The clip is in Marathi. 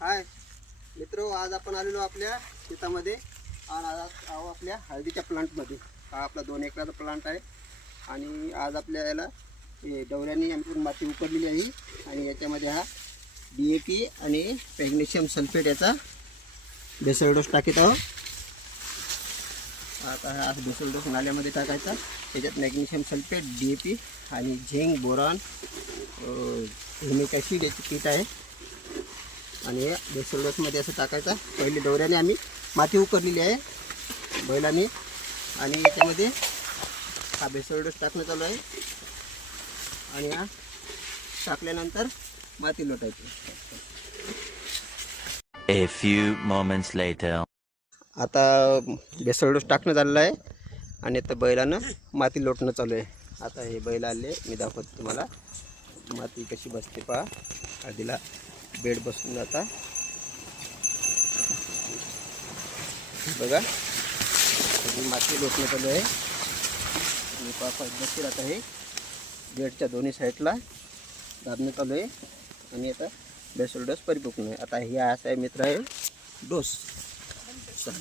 हाय मित्रो, आज आपण आलेलो आपल्या शेतामध्ये आणि आज आहो आपल्या हळदीच्या प्लांटमध्ये. हा आपला 2 एकराचा प्लांट आहे आणि आज आपल्या याला डवऱ्यांनी आमची माती उकरलेली आहे आणि याच्यामध्ये हा DAP आणि मॅग्नेशियम सल्फेट याचा बेसल डोस टाकीत आहोत. आता हा बेसल डोस नाल्यामध्ये टाकायचा. त्याच्यात मॅग्नेशियम सल्फेट, DAP आणि झिंक, बोरॉन, ह्युमिक ॲसिड याची किट आहे आणि या बेसल डोसमध्ये असं टाकायचा. पहिले डवऱ्याने आम्ही माती उकरलेली आहे बैलांनी आणि याच्यामध्ये हा बेसल डोस टाकणं चालू आहे आणि हा टाकल्यानंतर माती लोटायची. A few moments later. आता बेसल डोस टाकणं झालेलं आहे आणि आता बैलानं माती लोटणं चालू आहे. आता हे बैल आले, मी दाखवतो तुम्हाला माती कशी बसते पहा. आधीला बेड बसून जाता बघा, माती लोटणं चालू आहे आणि पापा बसते राहत आहे. बेडच्या दोन्ही साईडला दाबणं चालू आहे आणि आता बेसल डोस परिपूर्ण आहे. आता हे असा आहे मित्र आहे डोस. चला.